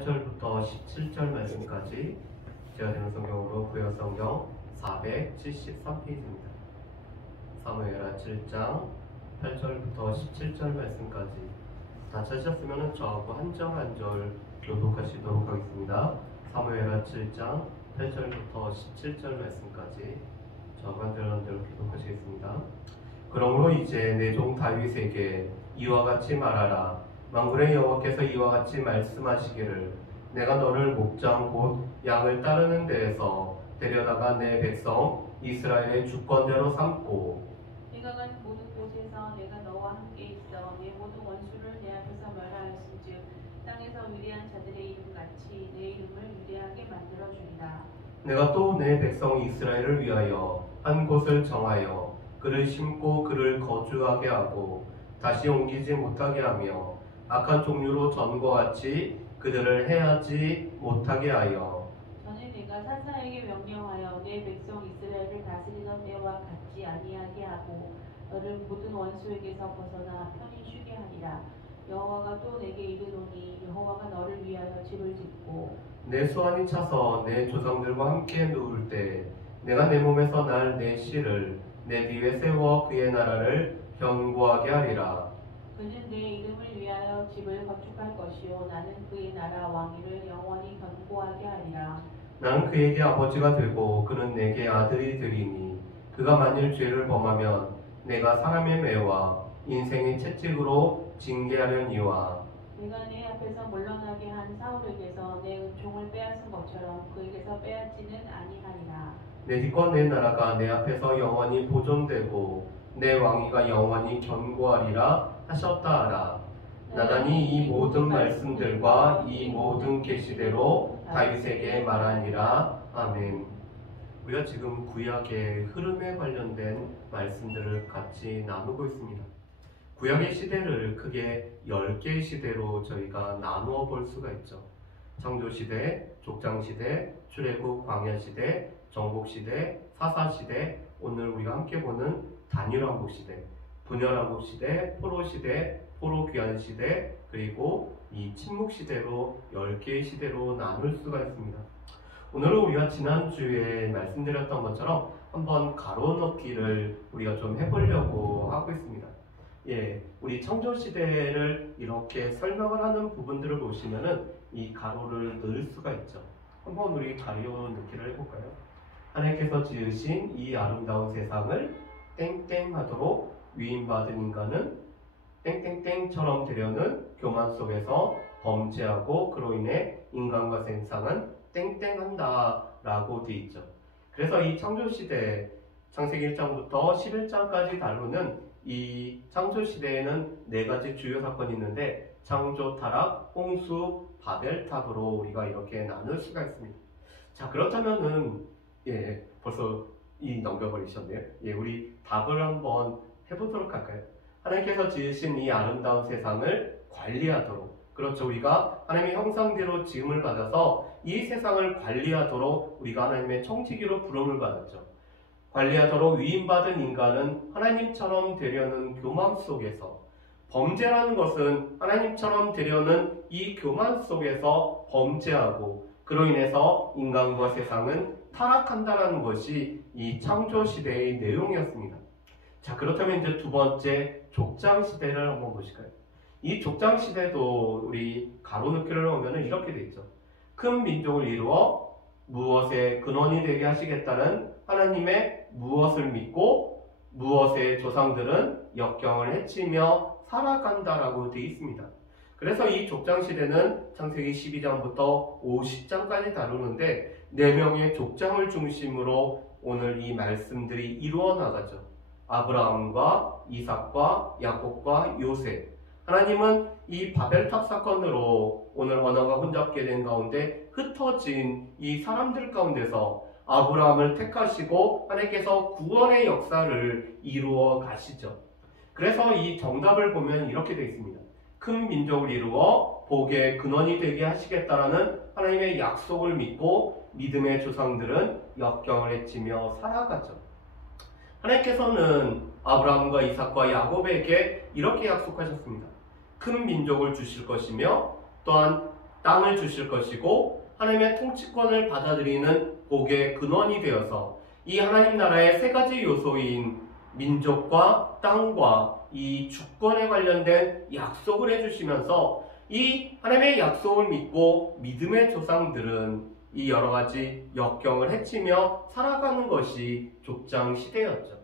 8절부터 17절 말씀까지 제가 되는 성경으로 구약성경 473페이지입니다. 사무엘하 7장 8절부터 17절 말씀까지 다 찾으셨으면 저하고 한 절 한 절 교독하시도록 하겠습니다. 사무엘하 7장 8절부터 17절 말씀까지 저하고 한 절 한 절 교독하시겠습니다. 그러므로 이제 내 종 다윗에게 이와 같이 말하라. 만군의 여호와께서 이와 같이 말씀하시기를 내가 너를 목장 곧 양을 따르는 데에서 데려다가 내 백성 이스라엘의 주권대로 삼고 내가 간 모든 곳에서 내가 너와 함께 있어 내 모든 원수를 내 앞에서 멸하였은즉 땅에서 위대한 자들의 이름같이 내 이름을 위대하게 만들어 주리라. 내가 또 내 백성 이스라엘을 위하여 한 곳을 정하여 그를 심고 그를 거주하게 하고 다시 옮기지 못하게 하며 악한 종류로 전과 같이 그들을 해하지 못하게 하여 전에 내가 사사에게 명령하여 내 백성 이스라엘을 다스리던 때와 같지 아니하게 하고 너를 모든 원수에게서 벗어나 편히 쉬게 하리라. 여호와가 또 내게 이르노니 여호와가 너를 위하여 집을 짓고 내 수완이 차서 내 조상들과 함께 누울 때 내가 내 몸에서 날 내 씨를 내 뒤에 세워 그의 나라를 견고하게 하리라. 그는 내 이름을 위하여 집을 건축할 것이요 나는 그의 나라 왕위를 영원히 견고하게 하리라. 나는 그에게 아버지가 되고 그는 내게 아들이 되리니 그가 만일 죄를 범하면 내가 사람의 매와 인생의 채찍으로 징계하려니와 내가 내 앞에서 물러나게 한 사울에게서 내 은총을 빼앗은 것처럼 그에게서 빼앗지는 아니하리라. 내 뒤권 내 나라가 내 앞에서 영원히 보존되고 내 왕위가 영원히 견고하리라 하셨다 하라. 나단이 이 모든 말씀들과 이 모든 계시대로 다윗에게 말하니라. 아멘. 우리가 지금 구약의 흐름에 관련된 말씀들을 같이 나누고 있습니다. 구약의 시대를 크게 10개의 시대로 저희가 나누어 볼 수가 있죠. 창조시대, 족장시대, 출애굽 광야시대, 정복시대, 사사시대, 오늘 우리가 함께 보는 단일왕국시대, 분열왕국시대, 포로시대, 포로귀환시대, 그리고 이 침묵시대로 10개의 시대로 나눌 수가 있습니다. 오늘은 우리가 지난주에 말씀드렸던 것처럼 한번 가로넣기를 우리가 좀 해보려고 하고 있습니다. 우리 창조시대를 이렇게 설명을 하는 부분들을 보시면은 이 가로를 넣을 수가 있죠. 한번 우리 가로넣기를 해볼까요? 하나님께서 지으신 이 아름다운 세상을 땡땡하도록 위임받은 인간은 땡땡땡처럼 되려는 교만 속에서 범죄하고 그로 인해 인간과 세상은 땡땡한다 라고 되어 있죠. 그래서 이 창조시대 창세기 1장부터 11장까지 다루는 이 창조시대에는 4가지 주요 사건이 있는데 창조, 타락, 홍수, 바벨탑으로 우리가 이렇게 나눌 수가 있습니다. 자, 그렇다면은 벌써 넘겨버리셨네요. 우리 답을 한번 해보도록 할까요? 하나님께서 지으신 이 아름다운 세상을 관리하도록, 그렇죠, 우리가 하나님의 형상대로 지음을 받아서 이 세상을 관리하도록 우리가 하나님의 청지기로 부름을 받았죠. 관리하도록 위임받은 인간은 하나님처럼 되려는 교만 속에서, 범죄라는 것은 하나님처럼 되려는 이 교만 속에서 범죄하고 그로 인해서 인간과 세상은 타락한다는 것이 이 창조시대의 내용이었습니다. 자, 그렇다면 이제 두 번째 족장시대를 한번 보실까요? 이 족장시대도 우리 가로넣기를 보면 이렇게 되어 있죠. 큰 민족을 이루어 무엇의 근원이 되게 하시겠다는 하나님의 무엇을 믿고 무엇의 조상들은 역경을 헤치며 살아간다라고 되어 있습니다. 그래서 이 족장시대는 창세기 12장부터 50장까지 다루는데 4명의 족장을 중심으로 오늘 이 말씀들이 이루어 나가죠. 아브라함과 이삭과 야곱과 요셉. 하나님은 이 바벨탑 사건으로 오늘 언어가 혼잡게 된 가운데 흩어진 이 사람들 가운데서 아브라함을 택하시고 하나님께서 구원의 역사를 이루어 가시죠. 그래서 이 정답을 보면 이렇게 되어 있습니다. 큰 민족을 이루어 복의 근원이 되게 하시겠다라는 하나님의 약속을 믿고 믿음의 조상들은 역경을 헤치며 살아가죠. 하나님께서는 아브라함과 이삭과 야곱에게 이렇게 약속하셨습니다. 큰 민족을 주실 것이며 또한 땅을 주실 것이고 하나님의 통치권을 받아들이는 복의 근원이 되어서 이 하나님 나라의 세 가지 요소인 민족과 땅과 이 주권에 관련된 약속을 해주시면서 이 하나님의 약속을 믿고 믿음의 조상들은 이 여러 가지 역경을 헤치며 살아가는 것이 족장 시대였죠.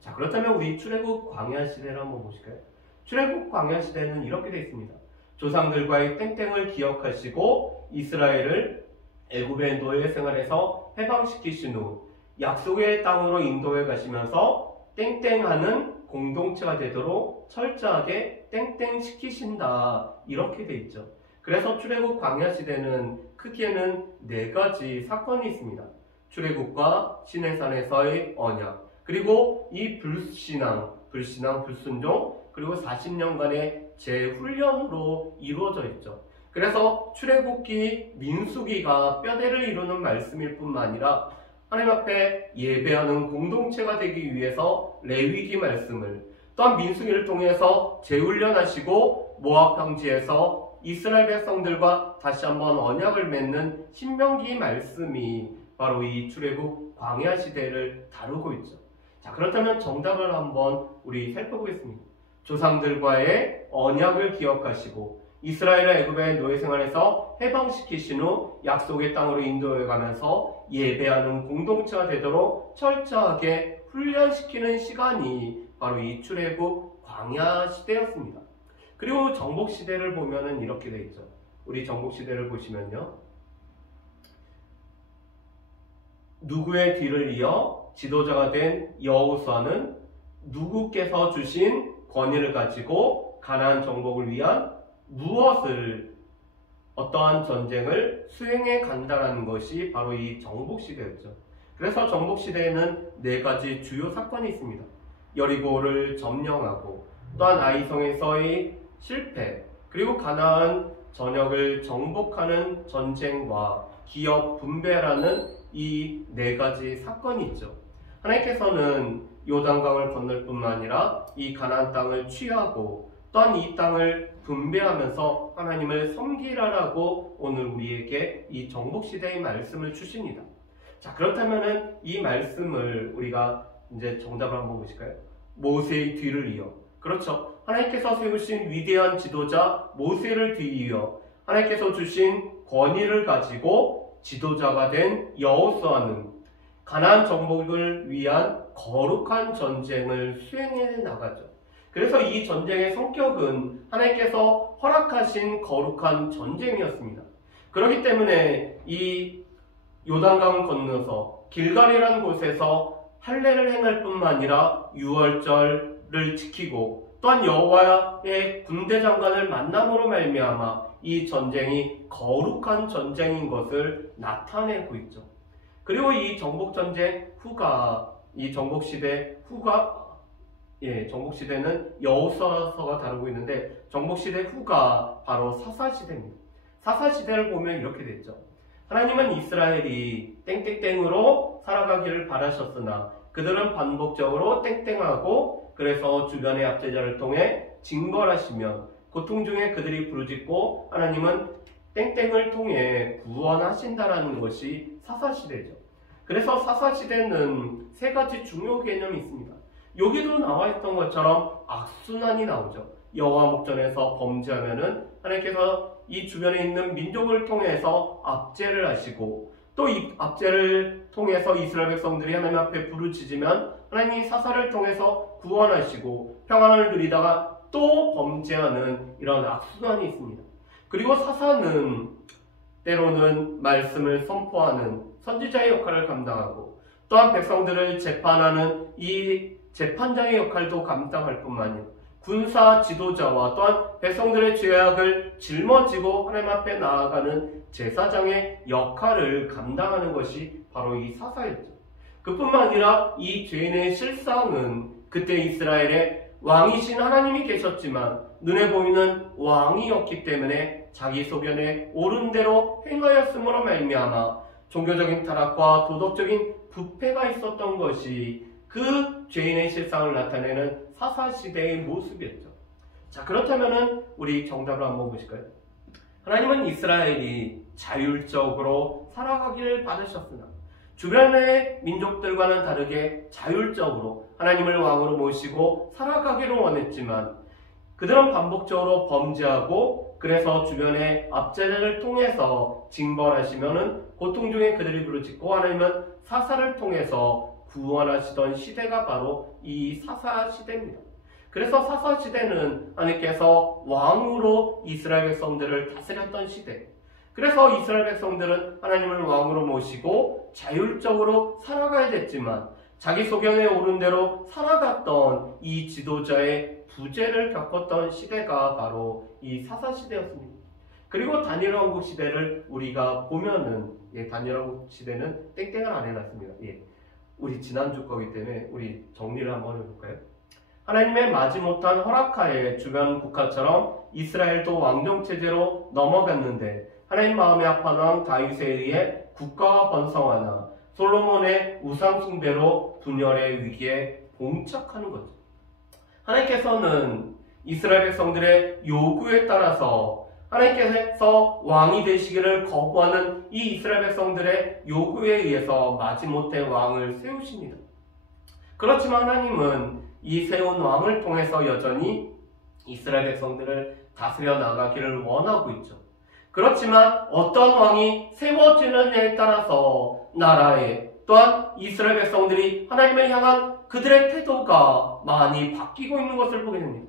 자, 그렇다면 우리 출애굽 광야 시대를 한번 보실까요? 출애굽 광야 시대는 이렇게 되어 있습니다. 조상들과의 땡땡을 기억하시고 이스라엘을 애굽의 노예 생활에서 해방시키신 후 약속의 땅으로 인도해 가시면서 땡땡하는 공동체가 되도록 철저하게 땡땡시키신다, 이렇게 돼 있죠. 그래서 출애굽 광야 시대는 크게는 네 가지 사건이 있습니다. 출애굽과 시내산에서의 언약, 그리고 이 불신앙, 불순종, 그리고 40년간의 재훈련으로 이루어져 있죠. 그래서 출애굽기, 민수기가 뼈대를 이루는 말씀일 뿐만 아니라 하나님 앞에 예배하는 공동체가 되기 위해서 레위기 말씀을, 또한 민수기를 통해서 재훈련하시고 모압 평지에서 이스라엘 백성들과 다시 한번 언약을 맺는 신명기 말씀이 바로 이 출애굽 광야 시대를 다루고 있죠. 자, 그렇다면 정답을 한번 우리 살펴보겠습니다. 조상들과의 언약을 기억하시고 이스라엘의 애굽의 노예 생활에서 해방시키신 후 약속의 땅으로 인도해 가면서 예배하는 공동체가 되도록 철저하게 훈련시키는 시간이 바로 이 출애굽 광야 시대였습니다. 그리고 정복 시대를 보면은 이렇게 돼 있죠. 우리 정복 시대를 보시면요, 누구의 뒤를 이어 지도자가 된 여호수아는 누구께서 주신 권위를 가지고 가나안 정복을 위한 어떠한 전쟁을 수행해 간다라는 것이 바로 이 정복 시대였죠. 그래서 정복 시대에는 네 가지 주요 사건이 있습니다. 여리고를 점령하고, 또한 아이성에서의 실패, 그리고 가나안 전역을 정복하는 전쟁과 기업 분배라는 이 네 가지 사건이 있죠. 하나님께서는 요단강을 건널 뿐만 아니라 이 가나안 땅을 취하고 또한 이 땅을 분배하면서 하나님을 섬기라라고 오늘 우리에게 이 정복시대의 말씀을 주십니다. 자, 그렇다면은 이 말씀을 우리가 이제 정답을 한번 보실까요? 모세의 뒤를 이어. 그렇죠. 하나님께서 세우신 위대한 지도자 모세를 뒤이어 하나님께서 주신 권위를 가지고 지도자가 된 여호수아는 가나안 정복을 위한 거룩한 전쟁을 수행해 나가죠. 그래서 이 전쟁의 성격은 하나님께서 허락하신 거룩한 전쟁이었습니다. 그렇기 때문에 이 요단강을 건너서 길갈이라는 곳에서 할례를 행할 뿐만 아니라 유월절을 지키고 또한 여호와의 군대 장관을 만남으로 말미암아 이 전쟁이 거룩한 전쟁인 것을 나타내고 있죠. 그리고 이 정복전쟁 후가, 이 정복시대 후가, 정복시대는 여호수아서가 다루고 있는데 정복시대 후가 바로 사사시대입니다. 사사시대를 보면 이렇게 됐죠. 하나님은 이스라엘이 땡땡땡으로 살아가기를 바라셨으나 그들은 반복적으로 땡땡하고, 그래서 주변의 압제자를 통해 징벌하시며 고통 중에 그들이 부르짖고 하나님은 땡땡을 통해 구원하신다라는 것이 사사시대죠. 그래서 사사시대는 세 가지 중요 개념이 있습니다. 여기도 나와 있던 것처럼 악순환이 나오죠. 여호와 목전에서 범죄하면은 하나님께서 이 주변에 있는 민족을 통해서 압제를 하시고, 또 이 압제를 통해서 이스라엘 백성들이 하나님 앞에 부르짖으면 하나님이 사사를 통해서 구원하시고 평안을 누리다가 또 범죄하는 이런 악순환이 있습니다. 그리고 사사는 때로는 말씀을 선포하는 선지자의 역할을 감당하고, 또한 백성들을 재판하는 이 재판장의 역할도 감당할 뿐만 아니라 군사 지도자와 또한 백성들의 죄악을 짊어지고 하나님 앞에 나아가는 제사장의 역할을 감당하는 것이 바로 이 사사였죠. 그뿐만 아니라 이 죄인의 실상은 그때 이스라엘에 왕이신 하나님이 계셨지만 눈에 보이는 왕이었기 때문에 자기 소견에 옳은 대로 행하였으므로 말미암아 종교적인 타락과 도덕적인 부패가 있었던 것이 그 죄인의 실상을 나타내는 사사시대의 모습이었죠. 자, 그렇다면은 우리 정답을 한번 보실까요? 하나님은 이스라엘이 자율적으로 살아가기를 받으셨으나 주변의 민족들과는 다르게 자율적으로 하나님을 왕으로 모시고 살아가기를 원했지만 그들은 반복적으로 범죄하고 그래서 주변의 압제자를 통해서 징벌하시면은 고통 중에 그들이 부르짖고 하나님은 사사를 통해서 구원하시던 시대가 바로 이 사사 시대입니다. 그래서 사사 시대는 하나님께서 왕으로 이스라엘 백성들을 다스렸던 시대. 그래서 이스라엘 백성들은 하나님을 왕으로 모시고 자율적으로 살아가야 됐지만 자기 소견에 오른 대로 살아갔던 이 지도자의 부재를 겪었던 시대가 바로 이 사사 시대였습니다. 그리고 다니엘 왕국 시대를 우리가 보면은 다니엘 왕국 시대는 땡땡을 안 해놨습니다. 우리 지난주 거기 때문에 우리 정리를 한번 해볼까요? 하나님의 마지못한 허락하에 주변 국가처럼 이스라엘도 왕정체제로 넘어갔는데 하나님 마음에 합한 왕 다윗에 의해 국가가 번성하나 솔로몬의 우상숭배로 분열의 위기에 봉착하는 거죠. 하나님께서는 이스라엘 백성들의 요구에 따라서 하나님께서 왕이 되시기를 거부하는 이 이스라엘 백성들의 요구에 의해서 마지못해 왕을 세우십니다. 그렇지만 하나님은 이 세운 왕을 통해서 여전히 이스라엘 백성들을 다스려 나가기를 원하고 있죠. 그렇지만 어떤 왕이 세워지느냐에 따라서 나라에 또한 이스라엘 백성들이 하나님을 향한 그들의 태도가 많이 바뀌고 있는 것을 보게 됩니다.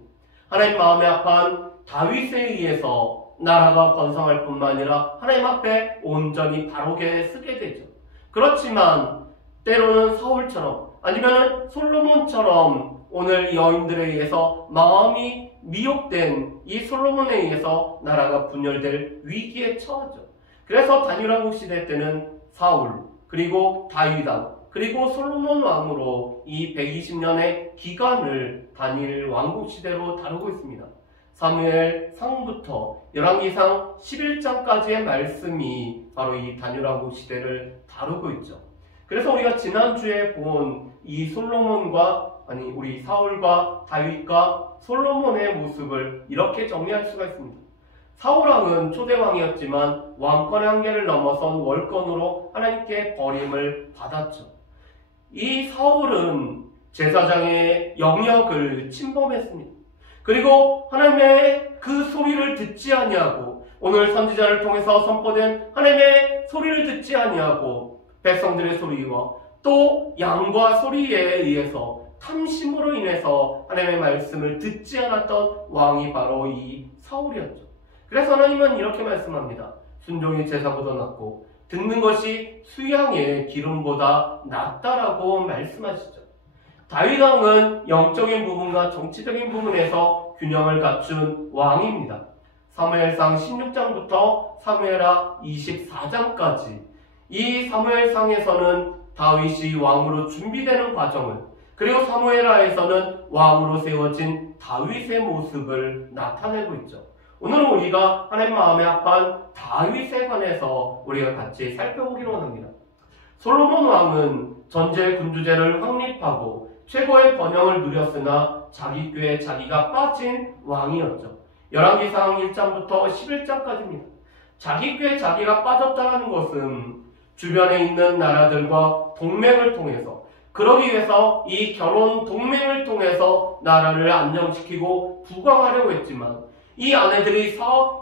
하나님 마음에 합한 다윗에 의해서 나라가 번성할 뿐만 아니라 하나님 앞에 온전히 바르게 쓰게 되죠. 그렇지만 때로는 사울처럼 아니면 솔로몬처럼 오늘 여인들에 의해서 마음이 미혹된 이 솔로몬에 의해서 나라가 분열될 위기에 처하죠. 그래서 다니엘 왕국 시대 때는 사울 그리고 다윗 왕 그리고 솔로몬 왕으로 이 120년의 기간을 다니엘 왕국 시대로 다루고 있습니다. 사무엘 상부터 열왕기상 11장까지의 말씀이 바로 이 다니엘 왕국 시대를 다루고 있죠. 그래서 우리가 지난주에 본 이 우리 사울과 다윗과 솔로몬의 모습을 이렇게 정리할 수가 있습니다. 사울왕은 초대왕이었지만 왕권의 한계를 넘어선 월권으로 하나님께 버림을 받았죠. 이 사울은 제사장의 영역을 침범했습니다. 그리고 하나님의 그 소리를 듣지 아니하고 오늘 선지자를 통해서 선포된 하나님의 소리를 듣지 아니하고 백성들의 소리와 또 양과 소리에 의해서 탐심으로 인해서 하나님의 말씀을 듣지 않았던 왕이 바로 이 사울이었죠. 그래서 하나님은 이렇게 말씀합니다. 순종이 제사보다 낫고 듣는 것이 수양의 기름보다 낫다라고 말씀하시죠. 다윗 왕은 영적인 부분과 정치적인 부분에서 균형을 갖춘 왕입니다. 사무엘상 16장부터 사무엘하 24장까지 이 사무엘상에서는 다윗이 왕으로 준비되는 과정을 그리고 사무엘하에서는 왕으로 세워진 다윗의 모습을 나타내고 있죠. 오늘은 우리가 하나님 마음에 합한 다윗에 관해서 우리가 같이 살펴보기로 원합니다. 솔로몬 왕은 전제 군주제를 확립하고 최고의 번영을 누렸으나 자기 꾀에 자기가 빠진 왕이었죠. 열왕기상 1장부터 11장까지입니다. 자기 꾀에 자기가 빠졌다는 것은 주변에 있는 나라들과 동맹을 통해서 그러기 위해서 이 결혼 동맹을 통해서 나라를 안정시키고 부강하려고 했지만 이 아내들이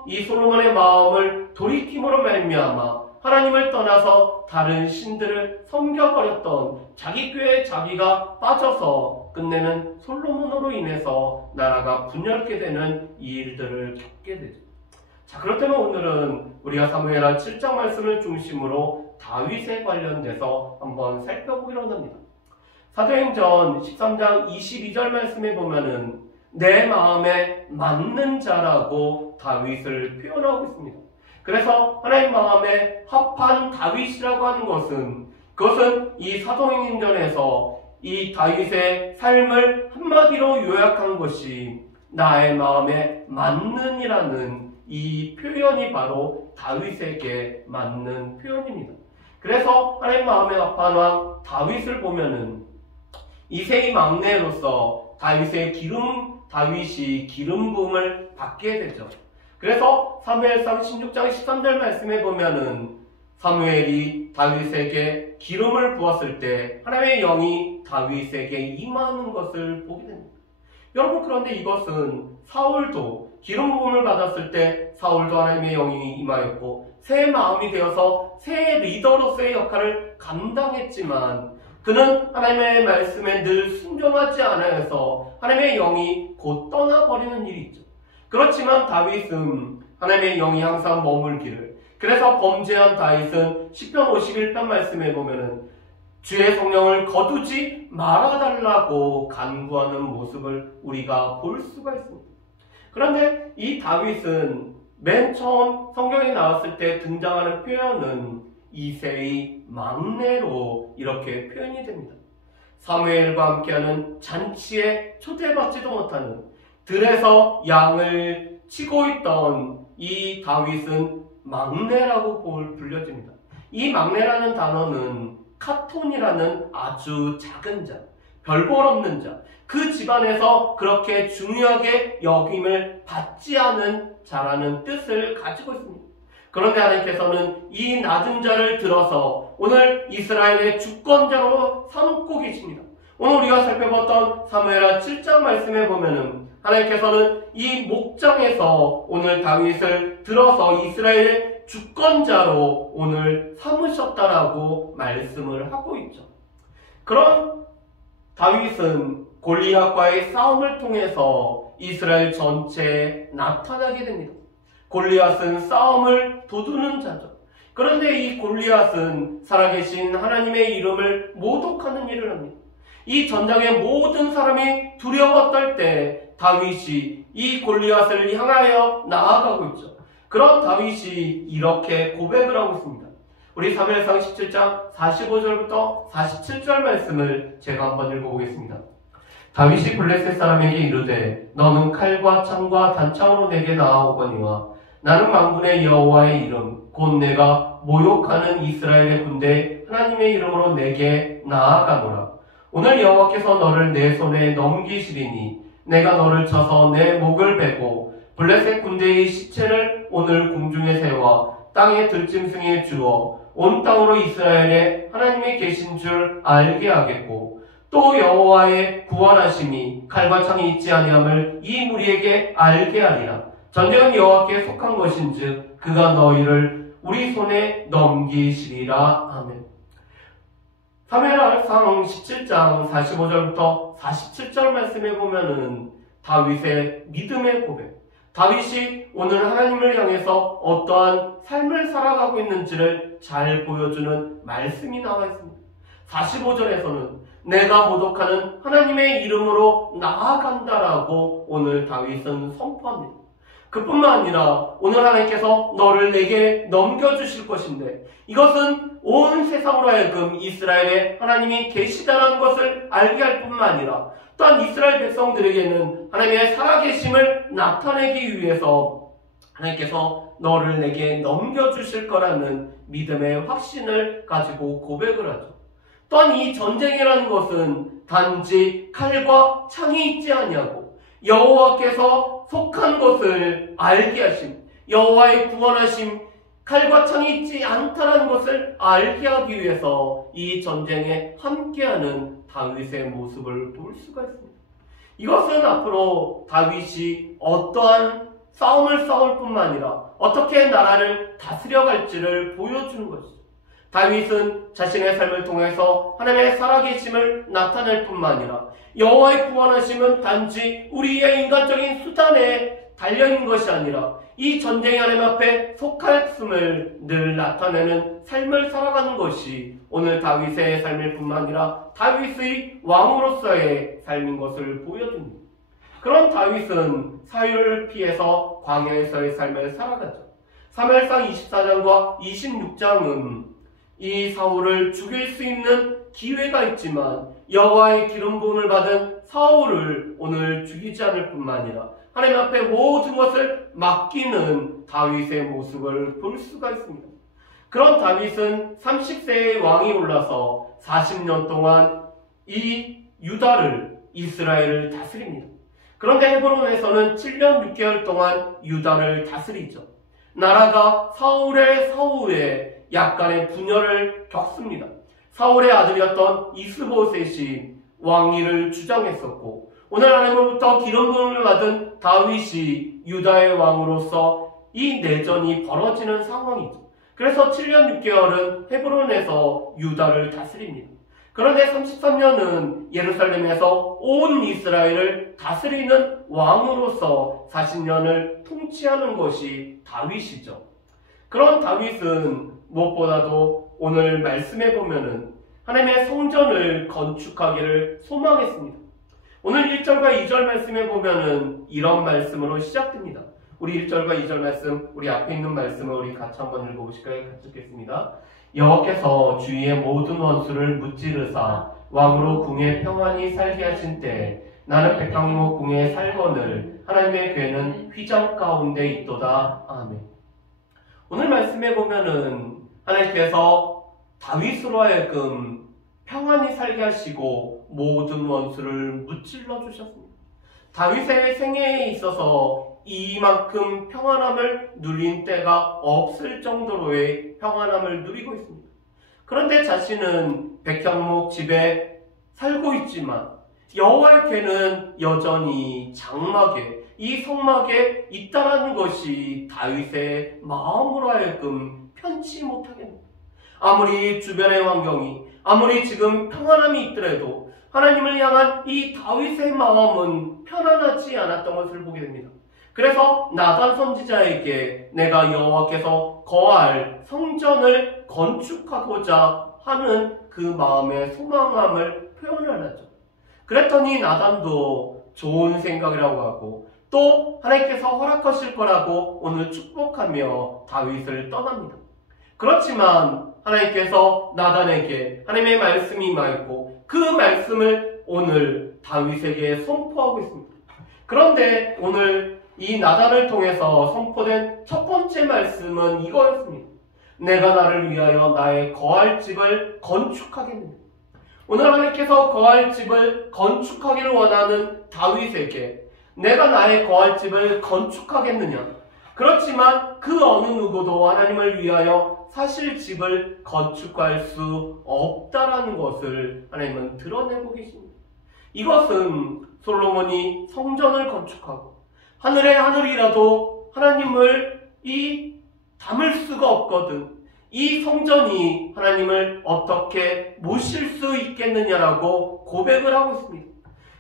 이 솔로몬의 마음을 돌이킴으로 말미암아 하나님을 떠나서 다른 신들을 섬겨버렸던 자기 꾀에 자기가 빠져서 끝내는 솔로몬으로 인해서 나라가 분열케 되는 이 일들을 겪게 되죠. 자, 그렇다면 오늘은 우리가 사무엘하 7장 말씀을 중심으로 다윗에 관련돼서 한번 살펴보기로 합니다. 사도행전 13장 22절 말씀에 보면은 내 마음에 맞는 자라고 다윗을 표현하고 있습니다. 그래서 하나님 마음에 합한 다윗이라고 하는 그것은 이 사도행전에서 이 다윗의 삶을 한마디로 요약한 것이 나의 마음에 맞는이라는 이 표현이 바로 다윗에게 맞는 표현입니다. 그래서 하나님 마음에 합한 왕 다윗을 보면은 이세의 막내로서 다윗이 기름 부음을 받게 되죠. 그래서 사무엘상 16장 13절 말씀에 보면은 사무엘이 다윗에게 기름을 부었을 때 하나님의 영이 다윗에게 임하는 것을 보게 됩니다. 여러분, 그런데 이것은 사울도 기름 부음을 받았을 때 사울도 하나님의 영이 임하였고 새 마음이 되어서 새 리더로서의 역할을 감당했지만 그는 하나님의 말씀에 늘 순종하지 않아서 하나님의 영이 곧 떠나버리는 일이 있죠. 그렇지만 다윗은 하나님의 영이 항상 머물기를, 그래서 범죄한 다윗은 시편 51편 말씀에 보면은 주의 성령을 거두지 말아달라고 간구하는 모습을 우리가 볼 수가 있습니다. 그런데 이 다윗은 맨 처음 성경에 나왔을 때 등장하는 표현은 이새의 막내로 이렇게 표현이 됩니다. 사무엘과 함께하는 잔치에 초대받지도 못하는 들에서 양을 치고 있던 이 다윗은 막내라고 불려집니다. 이 막내라는 단어는 카톤이라는 아주 작은 자, 별볼 없는 자, 그 집안에서 그렇게 중요하게 여김을 받지 않은 자라는 뜻을 가지고 있습니다. 그런데 하나님께서는 이 낮은 자를 들어서 오늘 이스라엘의 주권자로 삼고 계십니다. 오늘 우리가 살펴봤던 사무엘하 7장 말씀에 보면은 하나님께서는 이 목장에서 오늘 다윗을 들어서 이스라엘의 주권자로 오늘 삼으셨다라고 말씀을 하고 있죠. 그런 다윗은 골리앗과의 싸움을 통해서 이스라엘 전체에 나타나게 됩니다. 골리앗은 싸움을 도두는 자죠. 그런데 이 골리앗은 살아계신 하나님의 이름을 모독하는 일을 합니다. 이 전장의 모든 사람이 두려워 떨 때 다윗이 이 골리앗을 향하여 나아가고 있죠. 그런 다윗이 이렇게 고백을 하고 있습니다. 우리 사무엘상 17장 45절부터 47절 말씀을 제가 한번 읽어보겠습니다. 다윗이 블레셋 사람에게 이르되 너는 칼과 창과 단창으로 내게 나아오거니와 나는 만군의 여호와의 이름 곧 내가 모욕하는 이스라엘의 군대 하나님의 이름으로 내게 나아가노라. 오늘 여호와께서 너를 내 손에 넘기시리니 내가 너를 쳐서 내 목을 베고 블레셋 군대의 시체를 오늘 공중에 세워 땅의 들짐승에 주어 온 땅으로 이스라엘에 하나님이 계신 줄 알게 하겠고 또 여호와의 구원하심이 칼과 창이 있지 아니함을 이 무리에게 알게 하리라. 전쟁은 여호와께 속한 것인즉 그가 너희를 우리 손에 넘기시리라. 아멘. 사무엘상 17장 45절부터 47절 말씀에 보면은 다윗의 믿음의 고백, 다윗이 오늘 하나님을 향해서 어떠한 삶을 살아가고 있는지를 잘 보여주는 말씀이 나와 있습니다. 45절에서는 내가 모독하는 하나님의 이름으로 나아간다라고 오늘 다윗은 선포합니다. 그뿐만 아니라 오늘 하나님께서 너를 내게 넘겨주실 것인데 이것은 온 세상으로 하여금 이스라엘에 하나님이 계시다는 것을 알게 할 뿐만 아니라 또한 이스라엘 백성들에게는 하나님의 살아계심을 나타내기 위해서 하나님께서 너를 내게 넘겨주실 거라는 믿음의 확신을 가지고 고백을 하죠. 또한 이 전쟁이라는 것은 단지 칼과 창이 있지 아니하고 여호와께서 속한 것을 알게 하심, 여호와의 구원하심, 칼과 창이 있지 않다는 것을 알게 하기 위해서 이 전쟁에 함께하는 다윗의 모습을 볼 수가 있습니다. 이것은 앞으로 다윗이 어떠한 싸움을 싸울 뿐만 아니라 어떻게 나라를 다스려갈지를 보여주는 것이죠. 다윗은 자신의 삶을 통해서 하나님의 살아계심을 나타낼 뿐만 아니라 여호와의 구원하심은 단지 우리의 인간적인 수단에 달려있는 것이 아니라 이 전쟁의 하나님 앞에 속하였음을 늘 나타내는 삶을 살아가는 것이 오늘 다윗의 삶일 뿐만 아니라 다윗의 왕으로서의 삶인 것을 보여줍니다. 그런 다윗은 사유를 피해서 광야에서의 삶을 살아가죠. 사무엘상 24장과 26장은 이 사울을 죽일 수 있는 기회가 있지만 여호와의 기름 부음을 받은 사울을 오늘 죽이지 않을 뿐만 아니라 하나님 앞에 모든 것을 맡기는 다윗의 모습을 볼 수가 있습니다. 그런 다윗은 30세의 왕이 올라서 40년 동안 이 유다를, 이스라엘을 다스립니다. 그런데 헤브론에서는 7년 6개월 동안 유다를 다스리죠. 나라가 사울의 사후에 약간의 분열을 겪습니다. 사울의 아들이었던 이스보셋이 왕위를 주장했었고, 오늘 하나님으로부터 기름 부음을 받은 다윗이 유다의 왕으로서 이 내전이 벌어지는 상황이죠. 그래서 7년 6개월은 헤브론에서 유다를 다스립니다. 그런데 33년은 예루살렘에서 온 이스라엘을 다스리는 왕으로서 40년을 통치하는 것이 다윗이죠. 그런 다윗은 무엇보다도 오늘 말씀해 보면은 하나님의 성전을 건축하기를 소망했습니다. 오늘 1절과 2절 말씀해 보면은 이런 말씀으로 시작됩니다. 우리 1절과 2절 말씀, 우리 앞에 있는 말씀을 우리 같이 한번 읽어보실까요? 같이 읽겠습니다. 여호와께서 주위의 모든 원수를 무찌르사 왕으로 궁에 평안히 살게 하신 때에 나는 백향목 궁에 살거늘 하나님의 궤는 휘장 가운데 있도다. 아멘. 오늘 말씀해 보면은 하나님께서 다윗으로 하여금 평안히 살게 하시고 모든 원수를 무찔러 주셨습니다. 다윗의 생애에 있어서 이만큼 평안함을 누린 때가 없을 정도로의 평안함을 누리고 있습니다. 그런데 자신은 백향목 집에 살고 있지만 여호와의 궤는 여전히 장막에, 이 성막에 있다라는 것이 다윗의 마음으로 하여금 편치 못하겠습니다. 아무리 주변의 환경이, 아무리 지금 평안함이 있더라도 하나님을 향한 이 다윗의 마음은 편안하지 않았던 것을 보게 됩니다. 그래서 나단 선지자에게 내가 여호와께서 거할 성전을 건축하고자 하는 그 마음의 소망함을 표현을 하죠. 그랬더니 나단도 좋은 생각이라고 하고 또 하나님께서 허락하실 거라고 오늘 축복하며 다윗을 떠납니다. 그렇지만 하나님께서 나단에게 하나님의 말씀이 임하였고 그 말씀을 오늘 다윗에게 선포하고 있습니다. 그런데 오늘 이 나단을 통해서 선포된 첫 번째 말씀은 이거였습니다. 내가 나를 위하여 나의 거할 집을 건축하겠느냐. 오늘 하나님께서 거할 집을 건축하기를 원하는 다윗에게 내가 나의 거할 집을 건축하겠느냐. 그렇지만 그 어느 누구도 하나님을 위하여 사실 집을 건축할 수 없다라는 것을 하나님은 드러내고 계십니다. 이것은 솔로몬이 성전을 건축하고 하늘의 하늘이라도 하나님을 담을 수가 없거든. 이 성전이 하나님을 어떻게 모실 수 있겠느냐라고 고백을 하고 있습니다.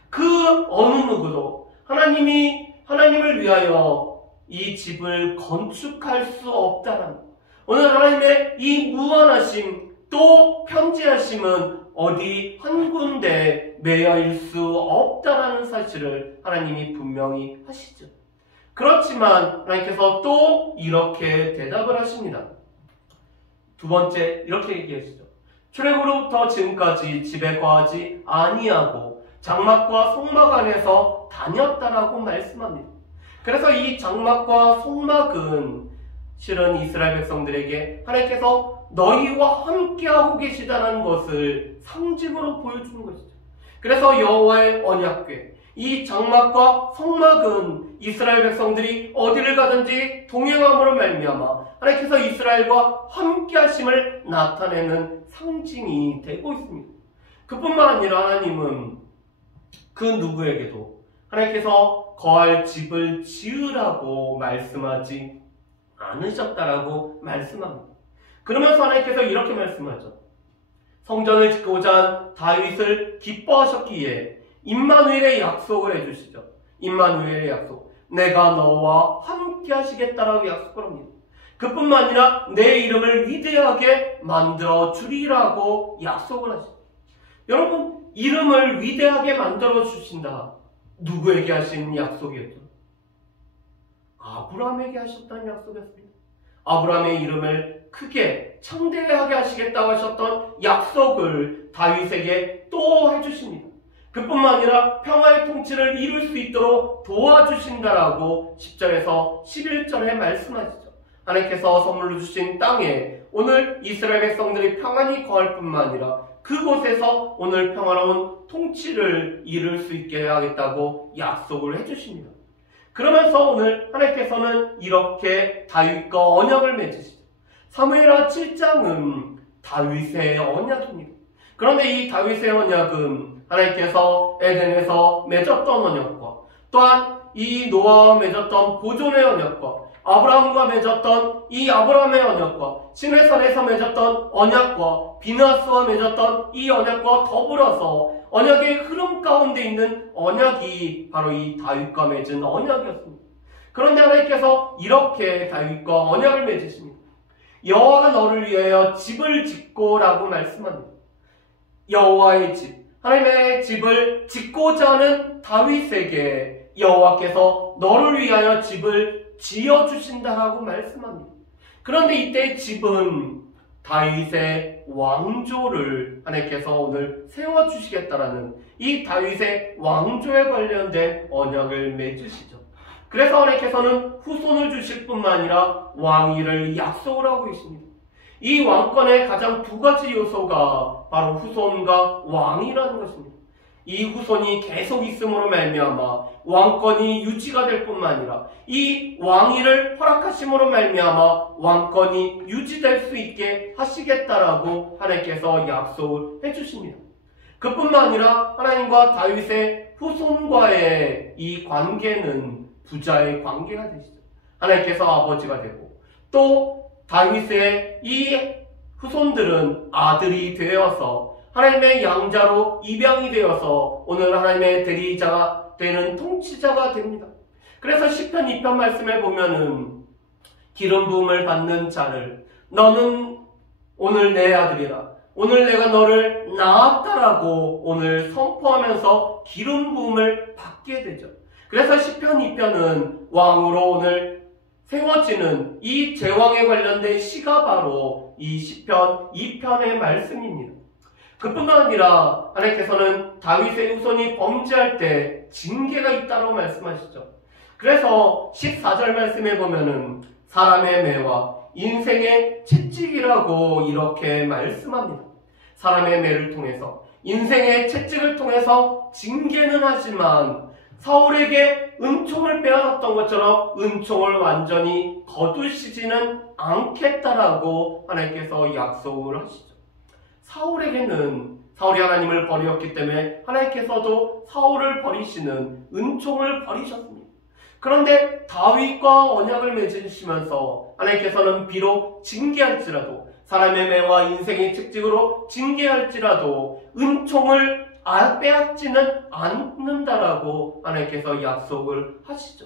그 어느 누구도 하나님을 위하여 이 집을 건축할 수 없다라는 오늘 하나님의 이 무한하심 또 편지하심은 어디 한 군데 매여일 수 없다라는 사실을 하나님이 분명히 하시죠. 그렇지만 하나님께서 또 이렇게 대답을 하십니다. 두 번째 이렇게 얘기하시죠. 출애굽으로부터 지금까지 집에 거하지 아니하고 장막과 성막 안에서 다녔다라고 말씀합니다. 그래서 이 장막과 성막은 실은 이스라엘 백성들에게 하나님께서 너희와 함께하고 계시다는 것을 상징으로 보여주는 것이죠. 그래서 여호와의 언약궤, 이 장막과 성막은 이스라엘 백성들이 어디를 가든지 동행함으로 말미암아 하나님께서 이스라엘과 함께하심을 나타내는 상징이 되고 있습니다. 그뿐만 아니라 하나님은 그 누구에게도 하나님께서 거할 집을 지으라고 말씀하지 않으셨다라고 말씀합니다. 그러면서 하나님께서 이렇게 말씀하죠. 성전을 짓고자 한 다윗을 기뻐하셨기에 임마누엘의 약속을 해주시죠. 임마누엘의 약속. 내가 너와 함께 하시겠다라고 약속을 합니다. 그뿐만 아니라 내 이름을 위대하게 만들어 주리라고 약속을 하시죠. 여러분, 이름을 위대하게 만들어 주신다. 누구에게 하신 약속이었죠? 아브라함에게 하셨다는 약속이었습니다. 아브라함의 이름을 크게 창대하게 하시겠다고 하셨던 약속을 다윗에게 또 해주십니다. 그뿐만 아니라 평화의 통치를 이룰 수 있도록 도와주신다라고 10절에서 11절에 말씀하시죠. 하나님께서 선물로 주신 땅에 오늘 이스라엘 백성들이 평안히 거할 뿐만 아니라 그곳에서 오늘 평화로운 통치를 이룰 수 있게 하겠다고 약속을 해주십니다. 그러면서 오늘 하나님께서는 이렇게 다윗과 언약을 맺으시죠. 사무엘하 7장은 다윗의 언약입니다. 그런데 이 다윗의 언약은 하나님께서 에덴에서 맺었던 언약과 또한 이 노아와 맺었던 보존의 언약과 아브라함과 맺었던 이 아브라함의 언약과 시내산에서 맺었던 언약과 비느하스와 맺었던 이 언약과 더불어서 언약의 흐름 가운데 있는 언약이 바로 이 다윗과 맺은 언약이었습니다. 그런데 하나님께서 이렇게 다윗과 언약을 맺으십니다. 여호와가 너를 위하여 집을 짓고라고 말씀합니다. 여호와의 집, 하나님의 집을 짓고자 하는 다윗에게 여호와께서 너를 위하여 집을 지어주신다라고 말씀합니다. 그런데 이때 집은 다윗의 왕조를 하나님께서 오늘 세워주시겠다라는 이 다윗의 왕조에 관련된 언약을 맺으시죠. 그래서 하나님께서는 후손을 주실 뿐만 아니라 왕위를 약속을 하고 계십니다. 이 왕권의 가장 두 가지 요소가 바로 후손과 왕이라는 것입니다. 이 후손이 계속 있음으로 말미암아 왕권이 유지가 될 뿐만 아니라 이 왕위를 허락하심으로 말미암아 왕권이 유지될 수 있게 하시겠다라고 하나님께서 약속을 해주십니다. 그뿐만 아니라 하나님과 다윗의 후손과의 이 관계는 부자의 관계가 되시죠. 하나님께서 아버지가 되고 또 다윗의 이 후손들은 아들이 되어서 하나님의 양자로 입양이 되어서 오늘 하나님의 대리자가 되는 통치자가 됩니다. 그래서 시편 2편 말씀에 보면은 기름 부음을 받는 자를 너는 오늘 내 아들이라 오늘 내가 너를 낳았다라고 오늘 선포하면서 기름 부음을 받게 되죠. 그래서 시편 2편은 왕으로 오늘 세워지는 이 제왕에 관련된 시가 바로 이 시편 2편의 말씀입니다. 그뿐만 아니라 하나님께서는 다윗의 후손이 범죄할 때 징계가 있다고 말씀하시죠. 그래서 14절 말씀에 보면은 사람의 매와 인생의 채찍이라고 이렇게 말씀합니다. 사람의 매를 통해서 인생의 채찍을 통해서 징계는 하지만 사울에게 은총을 빼앗았던 것처럼 은총을 완전히 거두시지는 않겠다라고 하나님께서 약속을 하시죠. 사울에게는 사울이 하나님을 버렸기 때문에 하나님께서도 사울을 버리시는 은총을 버리셨습니다. 그런데 다윗과 언약을 맺으시면서 하나님께서는 비록 징계할지라도 사람의 매와 인생의 채찍으로 징계할지라도 은총을 빼앗지는 않는다라고 하나님께서 약속을 하시죠.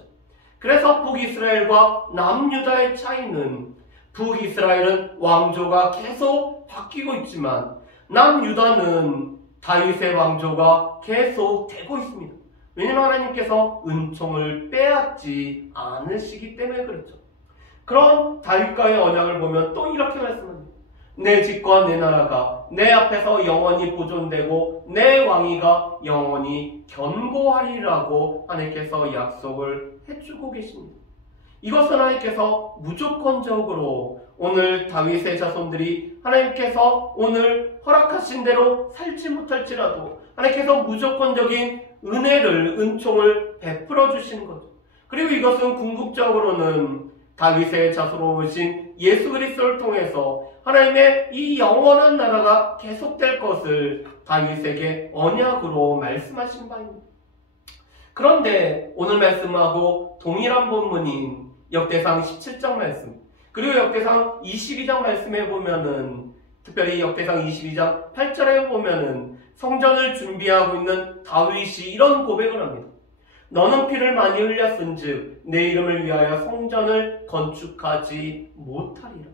그래서 북이스라엘과 남유다의 차이는 북이스라엘은 왕조가 계속 바뀌고 있지만 남유다는 다윗의 왕조가 계속 되고 있습니다. 왜냐하면 하나님께서 은총을 빼앗지 않으시기 때문에 그렇죠. 그런 다윗과의 언약을 보면 또 이렇게 말씀합니다. 내 집과 내 나라가 내 앞에서 영원히 보존되고 내 왕위가 영원히 견고하리라고 하나님께서 약속을 해주고 계십니다. 이것은 하나님께서 무조건적으로 오늘 다윗의 자손들이 하나님께서 오늘 허락하신 대로 살지 못할지라도 하나님께서 무조건적인 은혜를 은총을 베풀어 주시는 거죠. 그리고 이것은 궁극적으로는 다윗의 자손으로 오신 예수 그리스도를 통해서 하나님의 이 영원한 나라가 계속될 것을 다윗에게 언약으로 말씀하신 바입니다. 그런데 오늘 말씀하고 동일한 본문인 역대상 17장 말씀 그리고 역대상 22장 말씀에 보면은 특별히 역대상 22장 8절에 보면은 성전을 준비하고 있는 다윗이 이런 고백을 합니다. 너는 피를 많이 흘렸은즉 내 이름을 위하여 성전을 건축하지 못하리라.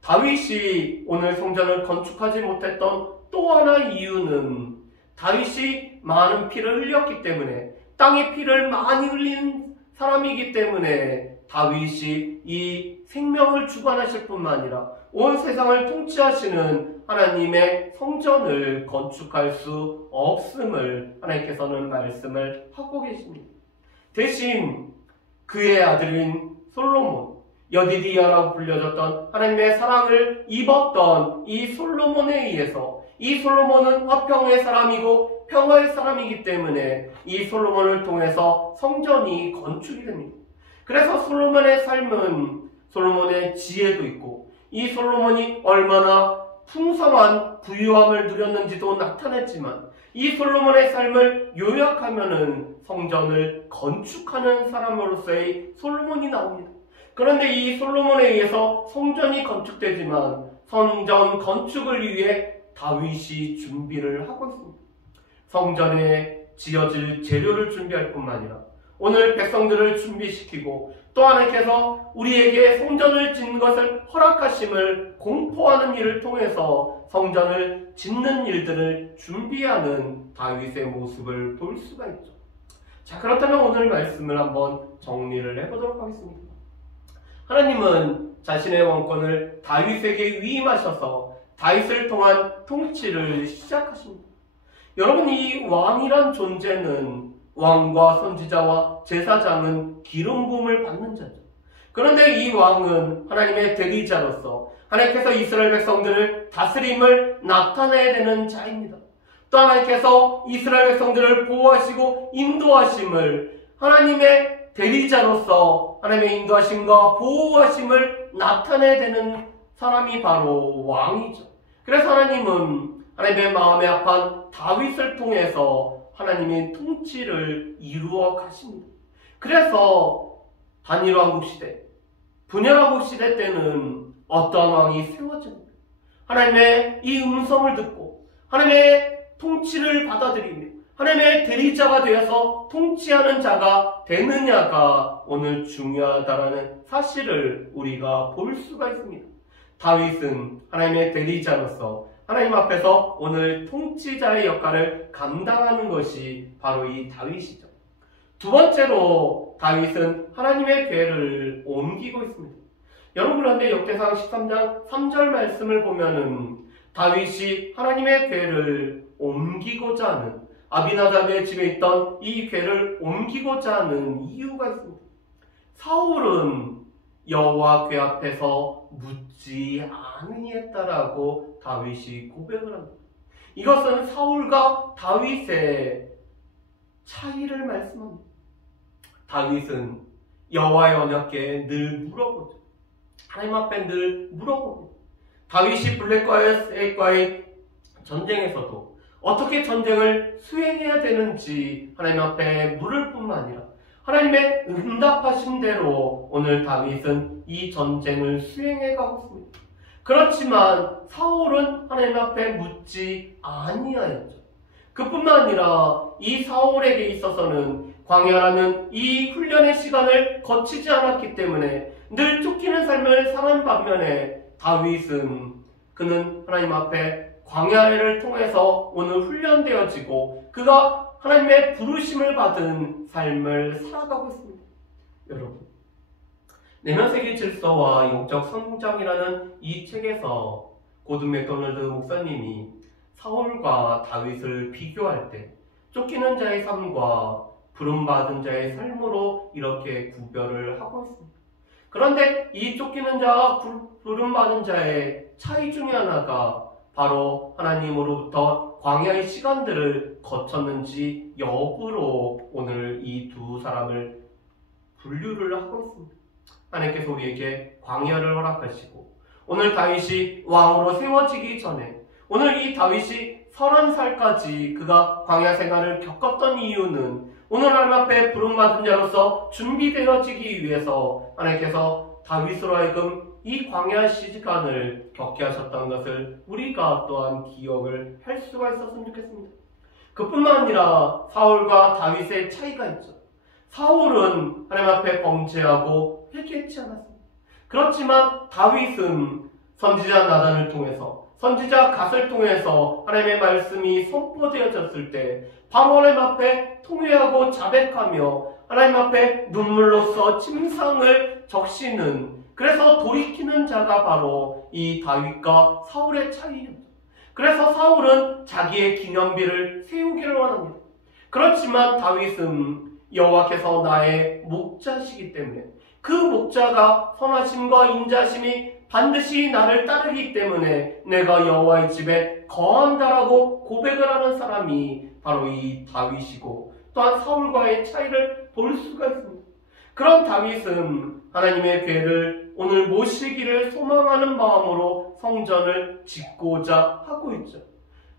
다윗이 오늘 성전을 건축하지 못했던 또 하나의 이유는 다윗이 많은 피를 흘렸기 때문에 땅에 피를 많이 흘린 사람이기 때문에 다윗이 이 생명을 주관하실 뿐만 아니라 온 세상을 통치하시는 하나님의 성전을 건축할 수 없음을 하나님께서는 말씀을 하고 계십니다. 대신 그의 아들인 솔로몬, 여디디아라고 불려졌던 하나님의 사랑을 입었던 이 솔로몬에 의해서, 이 솔로몬은 화평의 사람이고 평화의 사람이기 때문에 이 솔로몬을 통해서 성전이 건축이 됩니다. 그래서 솔로몬의 삶은 솔로몬의 지혜도 있고, 이 솔로몬이 얼마나 풍성한 부유함을 누렸는지도 나타냈지만, 이 솔로몬의 삶을 요약하면은 성전을 건축하는 사람으로서의 솔로몬이 나옵니다. 그런데 이 솔로몬에 의해서 성전이 건축되지만 성전 건축을 위해 다윗이 준비를 하고 있습니다. 성전에 지어질 재료를 준비할 뿐만 아니라 오늘 백성들을 준비시키고 또 하나님께서 우리에게 성전을 짓는 것을 허락하심을 공포하는 일을 통해서 성전을 짓는 일들을 준비하는 다윗의 모습을 볼 수가 있죠. 자, 그렇다면 오늘 말씀을 한번 정리를 해보도록 하겠습니다. 하나님은 자신의 왕권을 다윗에게 위임하셔서 다윗을 통한 통치를 시작하십니다. 여러분, 이 왕이란 존재는 왕과 선지자와 제사장은 기름 부음을 받는 자죠. 그런데 이 왕은 하나님의 대리자로서 하나님께서 이스라엘 백성들을 다스림을 나타내야 되는 자입니다. 또 하나님께서 이스라엘 백성들을 보호하시고 인도하심을 하나님의 대리자로서 하나님의 인도하심과 보호하심을 나타내야 되는 사람이 바로 왕이죠. 그래서 하나님은 하나님의 마음에 합한 다윗을 통해서 하나님의 통치를 이루어 가십니다. 그래서 단일왕국 시대, 분열왕국 시대 때는 어떤 왕이 세워집니다. 하나님의 이 음성을 듣고 하나님의 통치를 받아들이며 하나님의 대리자가 되어서 통치하는 자가 되느냐가 오늘 중요하다라는 사실을 우리가 볼 수가 있습니다. 다윗은 하나님의 대리자로서 하나님 앞에서 오늘 통치자의 역할을 감당하는 것이 바로 이 다윗이죠. 두 번째로 다윗은 하나님의 궤를 옮기고 있습니다. 여러분, 그런데 역대상 13장 3절 말씀을 보면은 다윗이 하나님의 궤를 옮기고자 하는, 아비나답의 집에 있던 이 궤를 옮기고자 하는 이유가 있습니다. 사울은 여호와 궤 앞에서 묻지 아니했다라고 다윗이 고백을 합니다. 이것은 사울과 다윗의 차이를 말씀합니다. 다윗은 여호와의 언약궤에 늘 물어보죠. 하나님 앞에 늘 물어봅니다. 다윗이 블랙과의 전쟁에서도 어떻게 전쟁을 수행해야 되는지 하나님 앞에 물을 뿐만 아니라 하나님의 응답하신 대로 오늘 다윗은 이 전쟁을 수행해 가고 있습니다. 그렇지만 사울은 하나님 앞에 묻지 아니하였죠. 그뿐만 아니라 이 사울에게 있어서는 광야라는 이 훈련의 시간을 거치지 않았기 때문에 늘 쫓기는 삶을 사는 반면에 다윗은 그는 하나님 앞에 광야를 통해서 오늘 훈련되어지고 그가 하나님의 부르심을 받은 삶을 살아가고 있습니다. 여러분, 내면세계 질서와 영적 성장이라는 이 책에서 고든 맥도널드 목사님이 사울과 다윗을 비교할 때 쫓기는 자의 삶과 부름받은 자의 삶으로 이렇게 구별을 하고 있습니다. 그런데 이 쫓기는 자와 부름받은 자의 차이 중에 하나가 바로 하나님으로부터 광야의 시간들을 거쳤는지 여부로 오늘 이 두 사람을 분류를 하고 있습니다. 하나님께서 우리에게 광야를 허락하시고 오늘 다윗이 왕으로 세워지기 전에 오늘 이 다윗이 30살까지 그가 광야 생활을 겪었던 이유는 오늘 하나님 앞에 부름받은 자로서 준비되어지기 위해서 하나님께서 다윗으로 하여금 이 광야 시간을 겪게 하셨다는 것을 우리가 또한 기억을 할 수가 있었으면 좋겠습니다. 그뿐만 아니라 사울과 다윗의 차이가 있죠. 사울은 하나님 앞에 범죄하고 회개했지 않았습니다. 그렇지만 다윗은 선지자 나단을 통해서 선지자 갓을 통해서 하나님의 말씀이 선포되어졌을 때 바로 하나님 앞에 통회하고 자백하며 하나님 앞에 눈물로써 침상을 적시는, 그래서 돌이키는 자가 바로 이 다윗과 사울의 차이입니다. 그래서 사울은 자기의 기념비를 세우기를 원합니다. 그렇지만 다윗은 여호와께서 나의 목자시기 때문에 그 목자가 선하심과 인자심이 반드시 나를 따르기 때문에 내가 여호와의 집에 거한다라고 고백을 하는 사람이 바로 이 다윗이고, 또한 사울과의 차이를 볼 수가 있습니다. 그런 다윗은 하나님의 궤를 오늘 모시기를 소망하는 마음으로 성전을 짓고자 하고 있죠.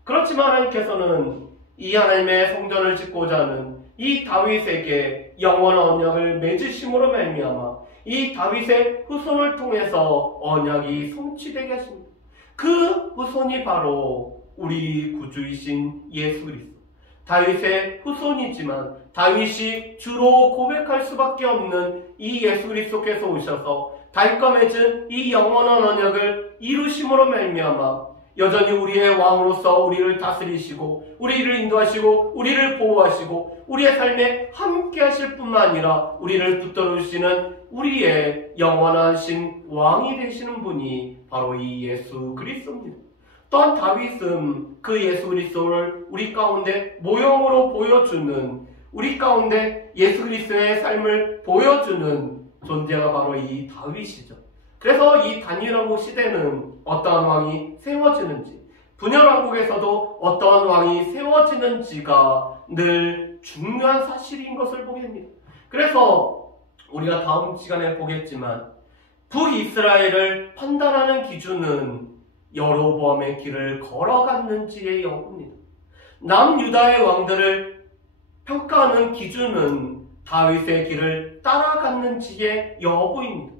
그렇지만 하나님께서는 이 하나님의 성전을 짓고자 하는 이 다윗에게 영원한 언약을 맺으심으로 말미암아 이 다윗의 후손을 통해서 언약이 성취되게 하십니다. 그 후손이 바로 우리 구주이신 예수 그리스도. 다윗의 후손이지만 다윗이 주로 고백할 수밖에 없는 이 예수 그리스도께서 오셔서 다윗과 맺은 이 영원한 언약을 이루심으로 말미암아 여전히 우리의 왕으로서 우리를 다스리시고 우리를 인도하시고 우리를 보호하시고 우리의 삶에 함께 하실 뿐만 아니라 우리를 붙들어 주시는 우리의 영원하신 왕이 되시는 분이 바로 이 예수 그리스도입니다. 또한 다윗은 그 예수 그리스도를 우리 가운데 모형으로 보여주는, 우리 가운데 예수 그리스도의 삶을 보여주는 존재가 바로 이 다윗이죠. 그래서 이 다니엘왕국 시대는 어떠한 왕이 세워지는지, 분열왕국에서도 어떠한 왕이 세워지는지가 늘 중요한 사실인 것을 보게 됩니다. 그래서 우리가 다음 시간에 보겠지만 북이스라엘을 판단하는 기준은 여로보암의 길을 걸어갔는지의 여부입니다. 남유다의 왕들을 평가하는 기준은 다윗의 길을 따라갔는지의 여부입니다.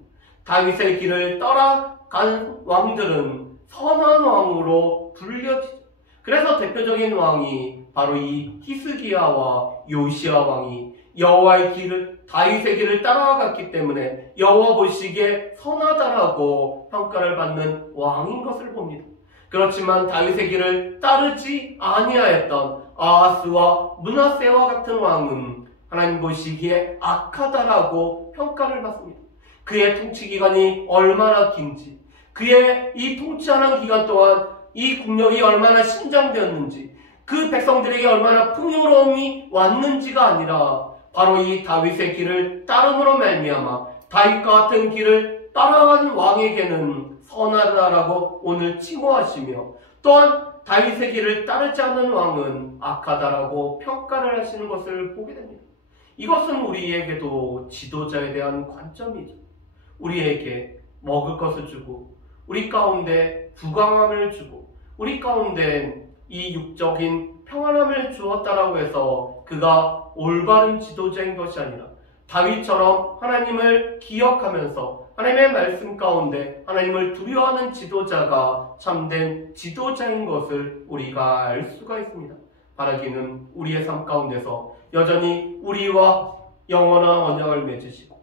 다윗의 길을 따라간 왕들은 선한 왕으로 불려지죠. 그래서 대표적인 왕이 바로 이 히스기야와 요시야 왕이 여호와의 길을, 다윗의 길을 따라갔기 때문에 여호와 보시기에 선하다라고 평가를 받는 왕인 것을 봅니다. 그렇지만 다윗의 길을 따르지 아니하였던 아하스와 므낫세와 같은 왕은 하나님 보시기에 악하다라고 평가를 받습니다. 그의 통치 기간이 얼마나 긴지, 그의 이 통치하는 기간 동안 이 국력이 얼마나 신장되었는지, 그 백성들에게 얼마나 풍요로움이 왔는지가 아니라 바로 이 다윗의 길을 따름으로 말미암아 다윗과 같은 길을 따라간 왕에게는 선하다라고 오늘 칭호하시며, 또한 다윗의 길을 따르지 않는 왕은 악하다라고 평가를 하시는 것을 보게 됩니다. 이것은 우리에게도 지도자에 대한 관점이죠. 우리에게 먹을 것을 주고 우리 가운데 부강함을 주고 우리 가운데 이 육적인 평안함을 주었다라고 해서 그가 올바른 지도자인 것이 아니라 다윗처럼 하나님을 기억하면서 하나님의 말씀 가운데 하나님을 두려워하는 지도자가 참된 지도자인 것을 우리가 알 수가 있습니다. 바라기는 우리의 삶 가운데서 여전히 우리와 영원한 언약을 맺으시고,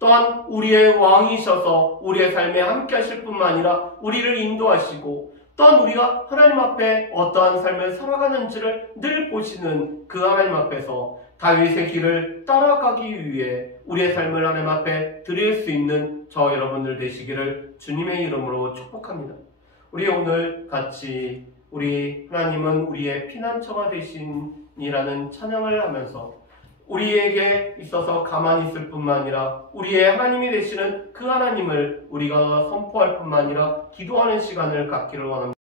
또한 우리의 왕이셔서 우리의 삶에 함께 하실 뿐만 아니라 우리를 인도하시고, 또한 우리가 하나님 앞에 어떠한 삶을 살아가는지를 늘 보시는 그 하나님 앞에서 다윗의 길을 따라가기 위해 우리의 삶을 하나님 앞에 드릴 수 있는 저 여러분들 되시기를 주님의 이름으로 축복합니다. 우리 오늘 같이 우리 하나님은 우리의 피난처가 되신이라는 찬양을 하면서 우리에게 있어서 가만히 있을 뿐만 아니라 우리의 하나님이 되시는 그 하나님을 우리가 선포할 뿐만 아니라 기도하는 시간을 갖기를 원합니다.